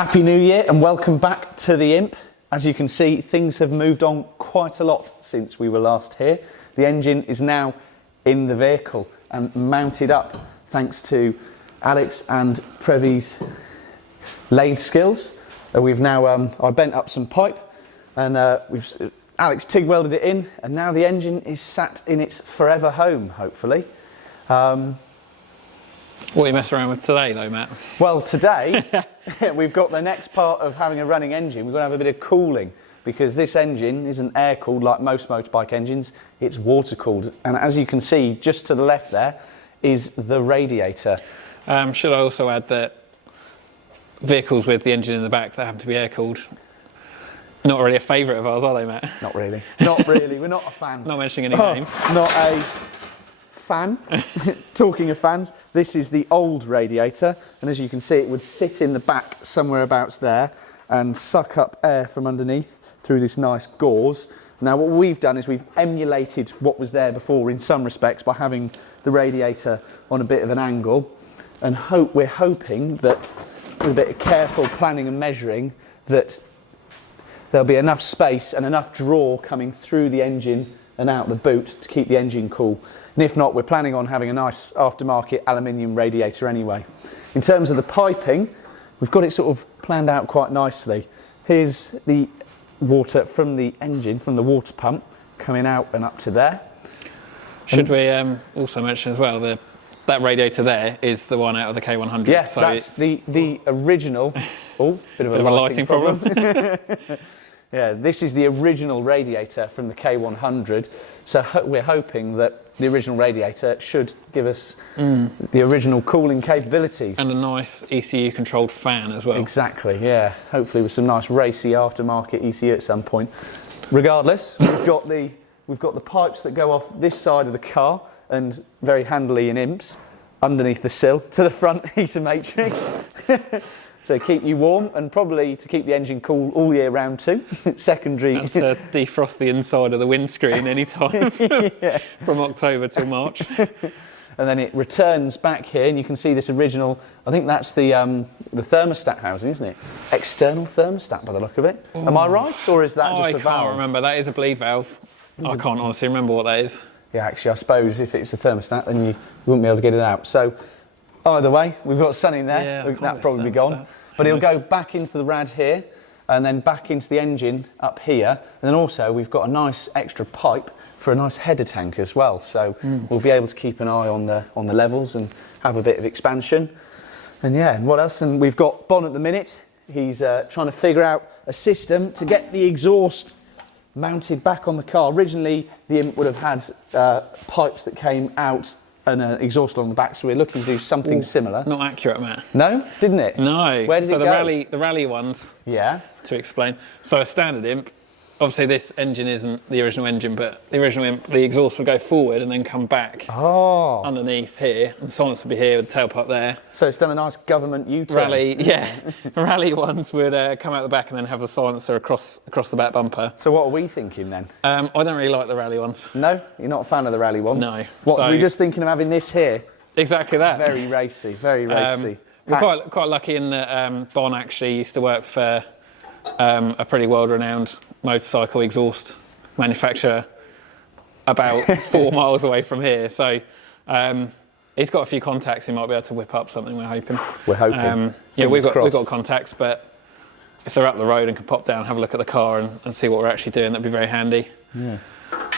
Happy New Year and welcome back to the Imp. As you can see, things have moved on quite a lot since we were last here. The engine is now in the vehicle and mounted up thanks to Alex and Previ's lathe skills. We've now, I bent up some pipe and Alex TIG welded it in, and now the engine is sat in its forever home, hopefully. What are you messing around with today though, Matt? Well, today we've got the next part of having a running engine. We've got to have a bit of cooling because this engine isn't air cooled like most motorbike engines, it's water cooled. And as you can see, just to the left there is the radiator. Should I also add that vehicles with the engine in the back that happen to be air cooled, not really a favourite of ours, are they, Matt? Not really. Not really. We're not a fan. Not mentioning any names. Not a fan. Talking of fans, this is the old radiator, and as you can see, it would sit in the back somewhere abouts there and suck up air from underneath through this nice gauze. Now what we've done is we've emulated what was there before in some respects by having the radiator on a bit of an angle, and we're hoping that with a bit of careful planning and measuring that there'll be enough space and enough draw coming through the engine and out the boot to keep the engine cool. And if not, we're planning on having a nice aftermarket aluminium radiator anyway. In terms of the piping, we've got it sort of planned out quite nicely. Here's the water from the engine, from the water pump, coming out and up to there. Should we also mention as well that radiator there is the one out of the K100? Yes, so that's the original. Oh, bit of a lighting problem. Yeah, this is the original radiator from the K100. So we're hoping that the original radiator should give us the original cooling capabilities. And a nice ECU controlled fan as well. Exactly, yeah. Hopefully with some nice racy aftermarket ECU at some point. Regardless, we've got the pipes that go off this side of the car and very handily in imps underneath the sill to the front heater matrix. To keep you warm and probably to keep the engine cool all year round too. Secondary. And to defrost the inside of the windscreen anytime from October till March. And then it returns back here and you can see this original, I think that's the thermostat housing, isn't it? External thermostat by the look of it. Ooh. Am I right, or is that just a valve? I can't remember, that is a bleed valve. I can't honestly remember what that is. Yeah, actually I suppose if it's a thermostat then you wouldn't be able to get it out. So either way, we've got sun in there, yeah, that'll probably be gone. But it'll go back into the rad here and then back into the engine up here. And then also we've got a nice extra pipe for a nice header tank as well. So we'll be able to keep an eye on the levels and have a bit of expansion. And yeah, and what else? And we've got Bon at the minute. He's trying to figure out a system to get the exhaust mounted back on the car. Originally, the Imp would have had pipes that came out and an exhaust along the back, so we're looking to do something similar. Not accurate, Matt. No? Didn't it? No. Where did it go? The rally ones, yeah, to explain. So a standard Imp, obviously this engine isn't the original engine, but the original Imp, the exhaust would go forward and then come back underneath here, and the silencer would be here with the tailpipe there. So it's done a nice government U-turn. Rally ones would come out the back and then have the silencer across the back bumper. So what are we thinking then? I don't really like the rally ones. No? You're not a fan of the rally ones? No. What, were you just thinking of having this here? Exactly that. Very racy, very racy. We're quite lucky in that Bon actually used to work for a pretty world-renowned motorcycle exhaust manufacturer about 4 miles away from here. So he's got a few contacts who might be able to whip up something, we're hoping. We're hoping. Yeah, we've got contacts, but if they're up the road and can pop down, have a look at the car and see what we're actually doing, that'd be very handy. Yeah.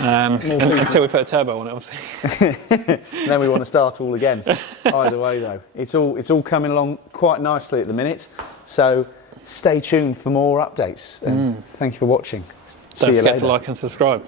Until we put a turbo on it, obviously. Then we want to start all again. Either way though, it's all coming along quite nicely at the minute. So stay tuned for more updates and thank you for watching. Don't forget to like and subscribe.